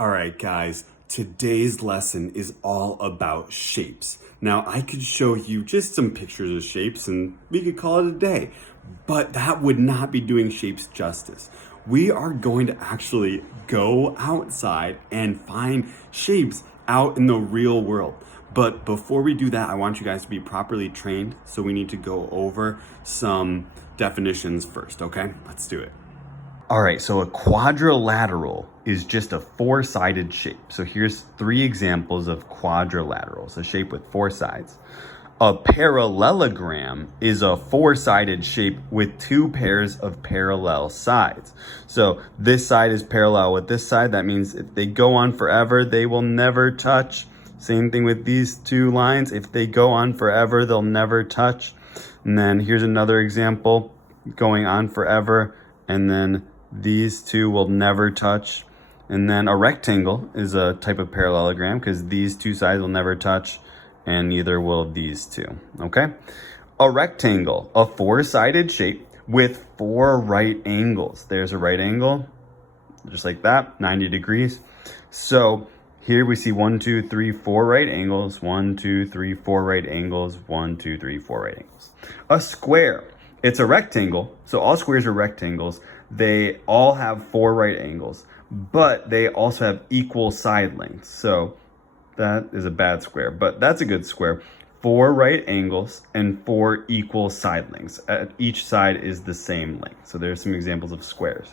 All right, guys, today's lesson is all about shapes. Now, I could show you just some pictures of shapes and we could call it a day, but that would not be doing shapes justice. We are going to actually go outside and find shapes out in the real world. But before we do that, I want you guys to be properly trained, so we need to go over some definitions first, okay? Let's do it. All right, so a quadrilateral is just a four-sided shape. So here's three examples of quadrilaterals, a shape with four sides. A parallelogram is a four-sided shape with two pairs of parallel sides. So this side is parallel with this side. That means if they go on forever, they will never touch. Same thing with these two lines. If they go on forever, they'll never touch. And then here's another example going on forever. And then these two will never touch. And then a rectangle is a type of parallelogram because these two sides will never touch and neither will these two, okay? A rectangle, a four-sided shape with four right angles. There's a right angle, just like that, 90 degrees. So here we see 1, 2, 3, 4 right angles, 1, 2, 3, 4 right angles, 1, 2, 3, 4 right angles. A square, it's a rectangle, so all squares are rectangles. They all have four right angles, but they also have equal side lengths. So that is a bad square, but that's a good square. Four right angles and four equal side lengths. Each side is the same length. So there's some examples of squares.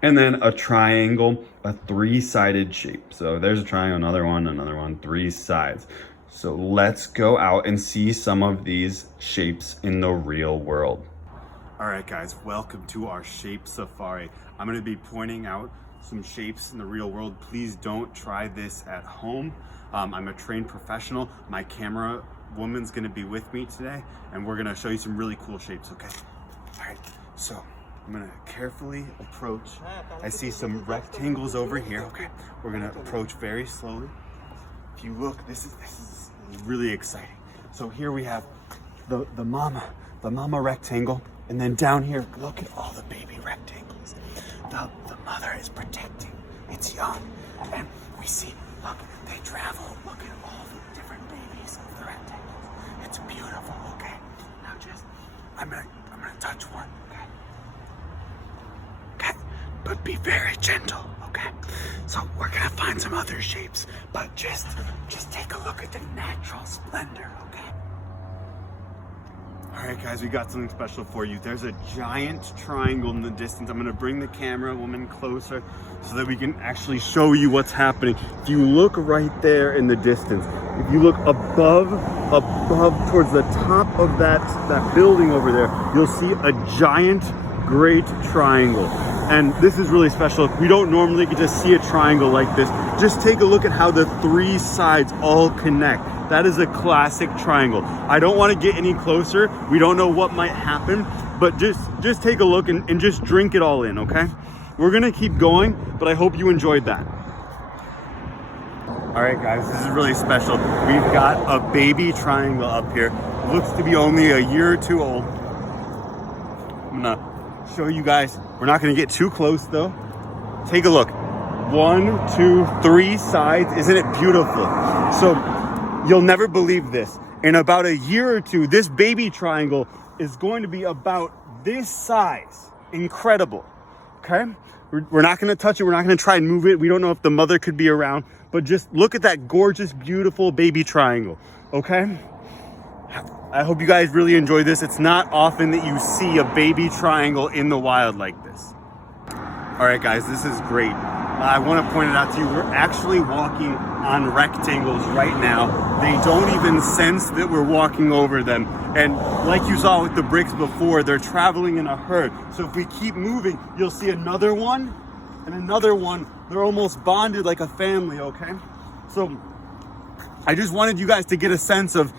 And then a triangle, a three-sided shape. So there's a triangle, another one, three sides. So let's go out and see some of these shapes in the real world. All right, guys, welcome to our shape safari. I'm gonna be pointing out some shapes in the real world. Please don't try this at home. I'm a trained professional. My camera woman's gonna be with me today, and we're gonna show you some really cool shapes, okay? All right, so I'm gonna carefully approach. I see some rectangles over here, okay? We're gonna approach very slowly. If you look, this is really exciting. So here we have the mama rectangle. And then down here, look at all the baby rectangles. The mother is protecting its young. And we see, look, they travel. Look at all the different babies of the rectangles. It's beautiful, okay? Now I'm gonna touch one, okay? Okay, but be very gentle, okay? So we're gonna find some other shapes, but just take a look at the natural splendor, okay? All right, guys, we got something special for you. There's a giant triangle in the distance. I'm gonna bring the camera woman closer so that we can actually show you what's happening. If you look right there in the distance, if you look above towards the top of that building over there, you'll see a giant great triangle. And this is really special. We don't normally get to see a triangle like this. Just take a look at how the three sides all connect. That is a classic triangle. I don't want to get any closer. We don't know what might happen, but just take a look and just drink it all in, okay? We're gonna keep going, but I hope you enjoyed that. All right, guys, this is really special. We've got a baby triangle up here. Looks to be only a year or two old. I'm gonna show you guys. We're not gonna get too close though. Take a look. 1, 2, 3 sides. Isn't it beautiful? So you'll never believe this. In about a year or two, this baby triangle is going to be about this size. Incredible, okay? We're not gonna touch it. We're not gonna try and move it. We don't know if the mother could be around, but just look at that gorgeous, beautiful baby triangle, okay? I hope you guys really enjoy this. It's not often that you see a baby triangle in the wild like this. All right, guys, this is great. I want to point it out to you. We're actually walking on rectangles right now. They don't even sense that we're walking over them. And like you saw with the bricks before, they're traveling in a herd. So if we keep moving, you'll see another one and another one. They're almost bonded like a family, okay? So I just wanted you guys to get a sense of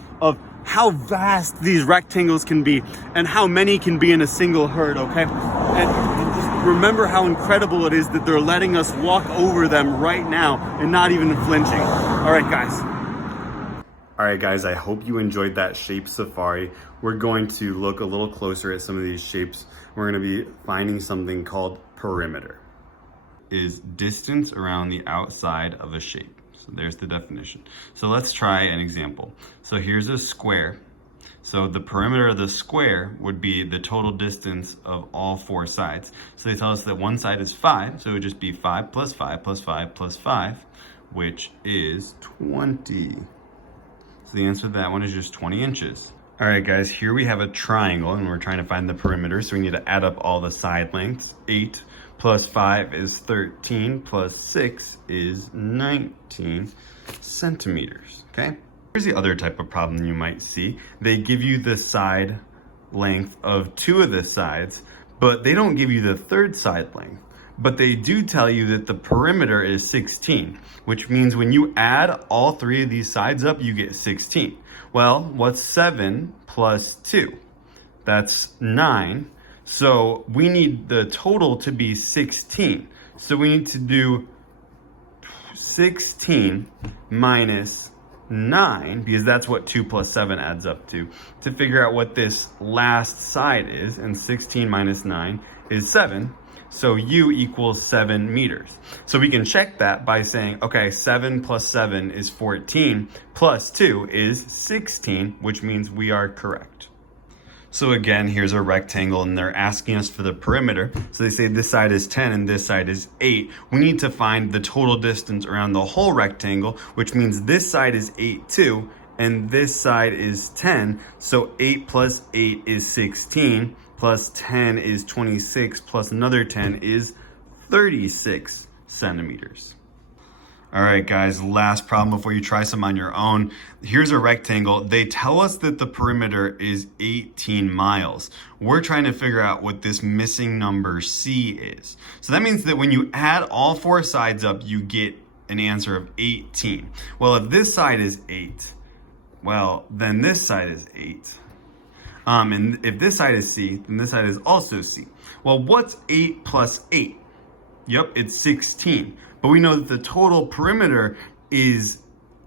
how vast these rectangles can be and how many can be in a single herd, okay? And just remember how incredible it is that they're letting us walk over them right now and not even flinching. All right, guys. All right, guys, I hope you enjoyed that shape safari. We're going to look a little closer at some of these shapes. We're gonna be finding something called perimeter. is distance around the outside of a shape. So there's the definition. So let's try an example. So here's a square. So the perimeter of the square would be the total distance of all four sides. So they tell us that one side is 5, so it would just be 5 plus 5 plus 5 plus 5, which is 20. So the answer to that one is just 20 inches. All right, guys, here we have a triangle, and we're trying to find the perimeter, so we need to add up all the side lengths. 8 plus 5 is 13, plus 6 is 19 centimeters, okay? Here's the other type of problem you might see. They give you the side length of 2 of the sides, but they don't give you the third side length. But they do tell you that the perimeter is 16, which means when you add all 3 of these sides up, you get 16. Well, what's 7 plus 2? That's 9. So we need the total to be 16. So we need to do 16 minus 9, because that's what 2 plus 7 adds up to figure out what this last side is. And 16 minus 9 is 7. So U equals 7 meters. So we can check that by saying, okay, 7 plus 7 is 14, plus 2 is 16, which means we are correct. So again, here's a rectangle, and they're asking us for the perimeter. So they say this side is 10 and this side is 8. We need to find the total distance around the whole rectangle, which means this side is 8 too, and this side is 10. So 8 plus 8 is 16, plus 10 is 26, plus another 10 is 36 centimeters. All right, guys, last problem before you try some on your own. Here's a rectangle. They tell us that the perimeter is 18 miles. We're trying to figure out what this missing number C is. So that means that when you add all 4 sides up, you get an answer of 18. Well, if this side is 8, well, then this side is 8. And if this side is C, then this side is also C. Well, what's 8 plus 8? Yep, it's 16. But we know that the total perimeter is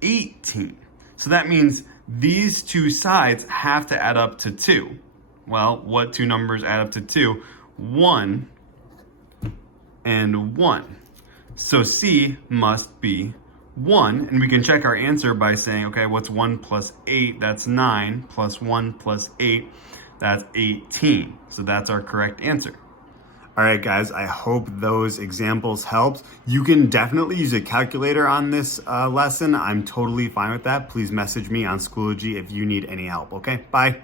18. So that means these 2 sides have to add up to 2. Well, what 2 numbers add up to 2? 1 and 1. So C must be 1, and we can check our answer by saying, okay, what's 1 plus 8? That's 9, plus 1 plus 8, that's 18. So that's our correct answer. All right, guys, I hope those examples helped. You can definitely use a calculator on this lesson. I'm totally fine with that. Please message me on Schoology if you need any help, okay? Bye.